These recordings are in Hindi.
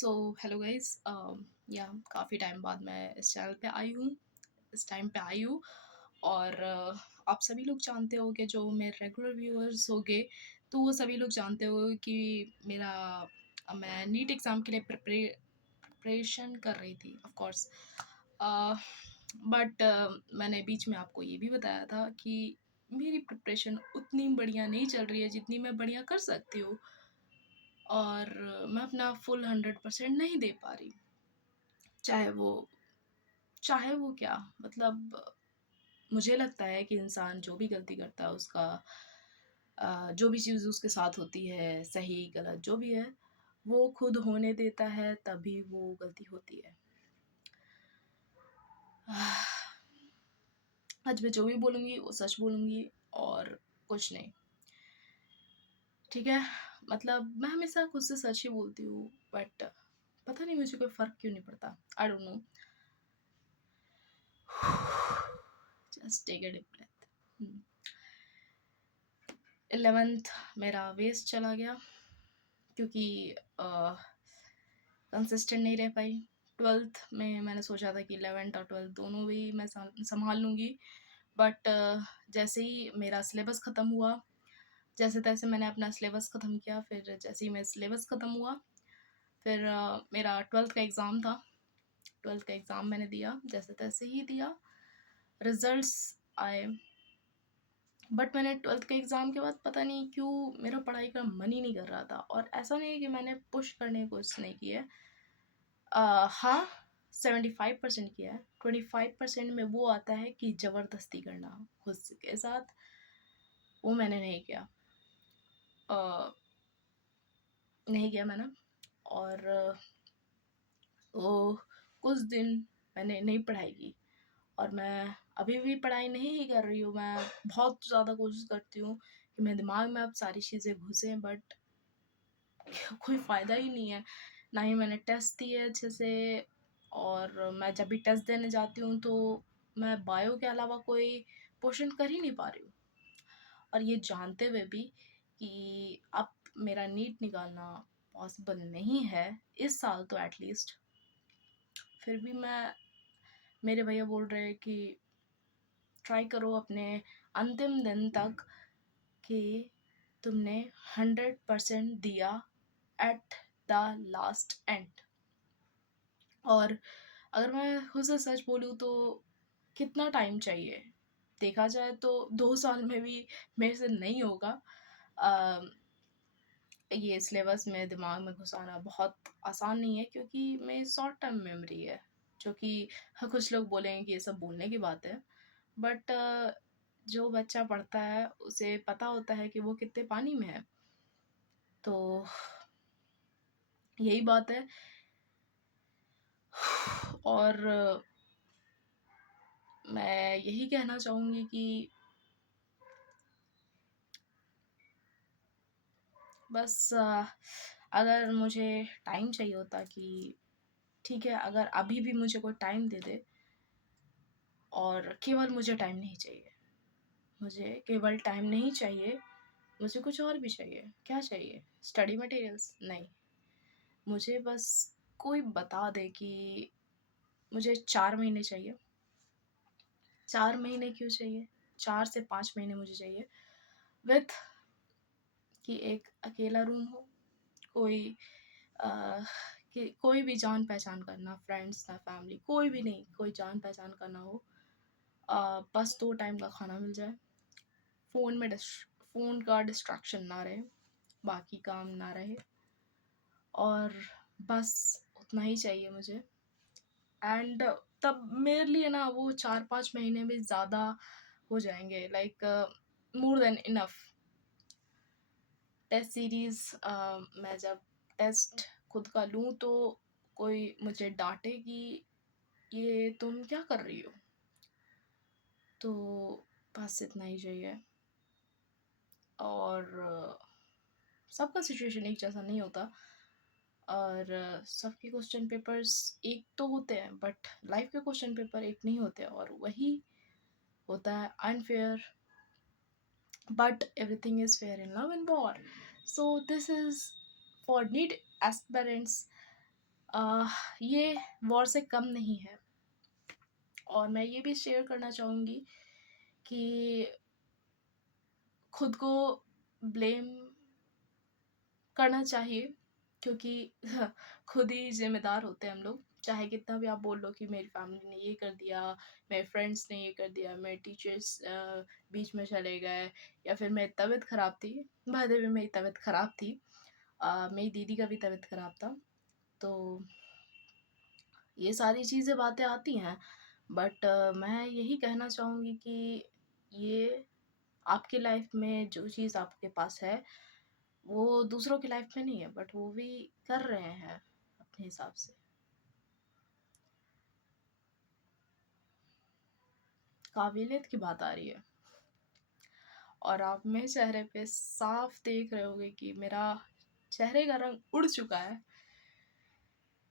सो हेलो गाइस, या काफ़ी टाइम बाद मैं इस चैनल पे आई हूँ, इस टाइम पे आई हूँ। और आप सभी लोग जानते होंगे, जो मेरे रेगुलर व्यूअर्स होंगे, तो वो सभी लोग जानते होंगे कि मेरा मैं नीट एग्ज़ाम के लिए प्रिपरेशन कर रही थी ऑफ कोर्स। बट मैंने बीच में आपको ये भी बताया था कि मेरी प्रिपरेशन उतनी बढ़िया नहीं चल रही है जितनी मैं बढ़िया कर सकती हूँ, और मैं अपना फुल 100% नहीं दे पा रही। चाहे वो चाहे वो क्या, मतलब मुझे लगता है कि इंसान जो भी गलती करता है उसका जो भी चीज़ उसके साथ होती है, सही गलत जो भी है, वो खुद होने देता है, तभी वो गलती होती है। आज मैं जो भी बोलूँगी वो सच बोलूँगी और कुछ नहीं। ठीक है, मतलब मैं हमेशा खुद से सच ही बोलती हूँ, बट पता नहीं मुझे कोई फ़र्क क्यों नहीं पड़ता। I don't know. Just take a deep breath. 11th मेरा वेस्ट चला गया क्योंकि कंसिस्टेंट नहीं रह पाई। 12th में मैंने सोचा था कि 11th और 12th दोनों भी मैं संभाल लूँगी, बट जैसे ही मेरा सिलेबस ख़त्म हुआ, जैसे तैसे मैंने अपना सिलेबस ख़त्म किया। फिर जैसे ही मेरा सिलेबस ख़त्म हुआ, फिर मेरा 12th का एग्ज़ाम था। 12th का एग्ज़ाम मैंने दिया, जैसे तैसे ही दिया, रिजल्ट्स आए। बट मैंने 12th के एग्ज़ाम के बाद पता नहीं क्यों मेरा पढ़ाई का मन ही नहीं कर रहा था। और ऐसा नहीं है कि मैंने पुश करने की कोशिश नहीं की है। हाँ, 75% किया है। 25% में वो आता है कि ज़बरदस्ती करना खुद के साथ, वो मैंने नहीं किया। अ, नहीं किया मैंने। और वो कुछ दिन मैंने नहीं पढ़ाई की, और मैं अभी भी पढ़ाई नहीं ही कर रही हूँ। मैं बहुत ज़्यादा कोशिश करती हूँ कि मेरे दिमाग में अब सारी चीज़ें घुसें, बट कोई फ़ायदा ही नहीं है। ना ही मैंने टेस्ट दिए अच्छे से, और मैं जब भी टेस्ट देने जाती हूँ तो मैं बायो के अलावा कोई पोर्शन कर ही नहीं पा रही हूँ। और ये जानते हुए भी कि अब मेरा नीट निकालना पॉसिबल नहीं है इस साल तो एटलीस्ट, फिर भी मेरे भैया बोल रहे हैं कि ट्राई करो अपने अंतिम दिन तक, कि तुमने 100% दिया एट द लास्ट एंड। और अगर मैं खुद से सच बोलूँ तो कितना टाइम चाहिए? देखा जाए तो 2 साल में भी मेरे से नहीं होगा। अ, ये सिलेबस मेरे दिमाग में घुसाना बहुत आसान नहीं है, क्योंकि मेरी शॉर्ट टर्म मेमोरी है, जो कि हाँ, कुछ लोग बोलेंगे कि ये सब बोलने की बात है। बट जो बच्चा पढ़ता है उसे पता होता है कि वो कितने पानी में है। तो यही बात है। और मैं यही कहना चाहूँगी कि बस अगर मुझे टाइम चाहिए होता कि ठीक है, अगर अभी भी मुझे कोई टाइम दे दे, और केवल मुझे टाइम नहीं चाहिए, मुझे केवल टाइम नहीं चाहिए, मुझे कुछ और भी चाहिए। क्या चाहिए? Study materials? नहीं, मुझे बस कोई बता दे कि मुझे 4 महीने चाहिए। 4 महीने क्यों चाहिए? 4 से 5 महीने मुझे चाहिए, विथ कि एक अकेला रूम हो, कोई अ, कि कोई भी जान-पहचान का, ना फ्रेंड्स ना फैमिली, कोई भी नहीं, कोई जान-पहचान का ना हो। बस 2 टाइम का खाना मिल जाए, फ़ोन का डिस्ट्रैक्शन ना रहे, बाकी काम ना रहे, और बस उतना ही चाहिए मुझे। एंड तब मेरे लिए ना वो 4-5 महीने भी ज़्यादा हो जाएँगे, like more than enough. Test series, मैं जब टेस्ट खुद का लूँ तो कोई मुझे डाँटे कि ये तुम क्या कर रही हो? तो बस इतना ही चाहिए। और सबका सिचुएशन एक जैसा नहीं होता, और सबके क्वेश्चन पेपर्स एक तो होते हैं, बट लाइफ के क्वेश्चन पेपर एक नहीं होते, और वही होता है unfair. But everything is fair in love and war, so this is for NEET aspirants, ये वॉर से कम नहीं है। और मैं ये भी शेयर करना चाहूँगी कि खुद को ब्लेम करना चाहिए, क्योंकि खुद ही ज़िम्मेदार होते हैं हम लोग। चाहे कितना भी आप बोल लो कि मेरी फैमिली ने ये कर दिया, मेरे फ्रेंड्स ने ये कर दिया, मेरे टीचर्स बीच में चले गए, या फिर मेरी तबीयत ख़राब थी। बाय द वे मेरी तबीयत ख़राब थी, मेरी दीदी का भी तबीयत ख़राब था। तो ये सारी चीज़ें बातें आती हैं, बट मैं यही कहना चाहूँगी कि ये आपकी लाइफ में जो चीज़ आपके पास है, वो दूसरों की लाइफ में नहीं है, बट वो भी कर रहे हैं अपने हिसाब से। काबिलियत की बात आ रही है, और आप मेरे चेहरे पे साफ देख रहे होगे कि मेरा चेहरे का रंग उड़ चुका है,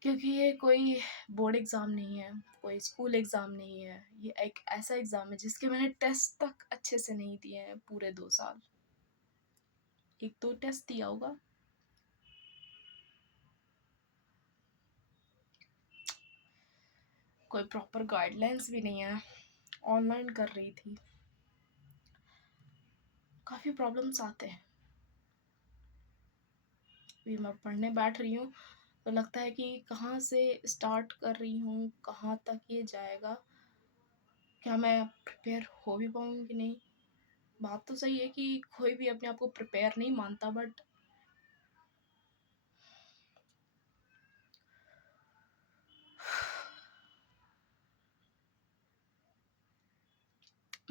क्योंकि ये कोई बोर्ड एग्ज़ाम नहीं है, कोई स्कूल एग्ज़ाम नहीं है। ये एक ऐसा एग्ज़ाम है जिसके मैंने टेस्ट तक अच्छे से नहीं दिए हैं पूरे 2 साल। एक दो टेस्ट दिया होगा। कोई प्रॉपर गाइडलाइंस भी नहीं है, ऑनलाइन कर रही थी। काफ़ी प्रॉब्लम्स आते हैं। अभी मैं पढ़ने बैठ रही हूँ तो लगता है कि कहाँ से स्टार्ट कर रही हूँ, कहाँ तक ये जाएगा, क्या मैं प्रिपेयर हो भी पाऊँगी कि नहीं। बात तो सही है कि कोई भी अपने आप को प्रिपेयर नहीं मानता, बट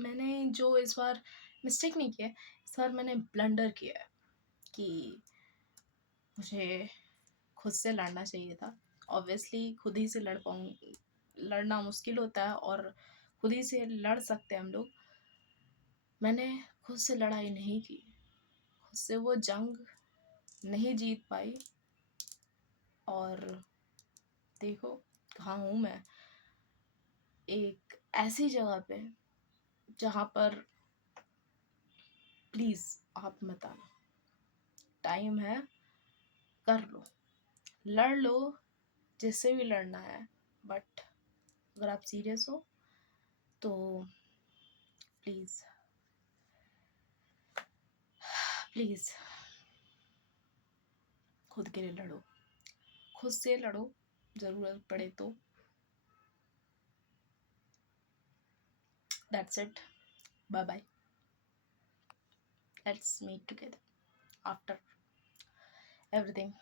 मैंने जो इस बार मिस्टेक नहीं किया है, इस बार मैंने ब्लंडर किया है कि मुझे खुद से लड़ना चाहिए था। ऑब्वियसली खुद ही से लड़ना मुश्किल होता है, और खुद ही से लड़ सकते हैं हम लोग। मैंने खुद से लड़ाई नहीं की, खुद से वो जंग नहीं जीत पाई, और देखो कहाँ हूँ मैं, एक ऐसी जगह पे जहाँ पर प्लीज़ आप मत आना। टाइम है, कर लो, लड़ लो, जिससे भी लड़ना है, बट अगर आप सीरियस हो तो प्लीज़ प्लीज़ खुद के लिए लड़ो, खुद से लड़ो, ज़रूरत पड़े तो। That's it, bye bye, let's meet together after everything.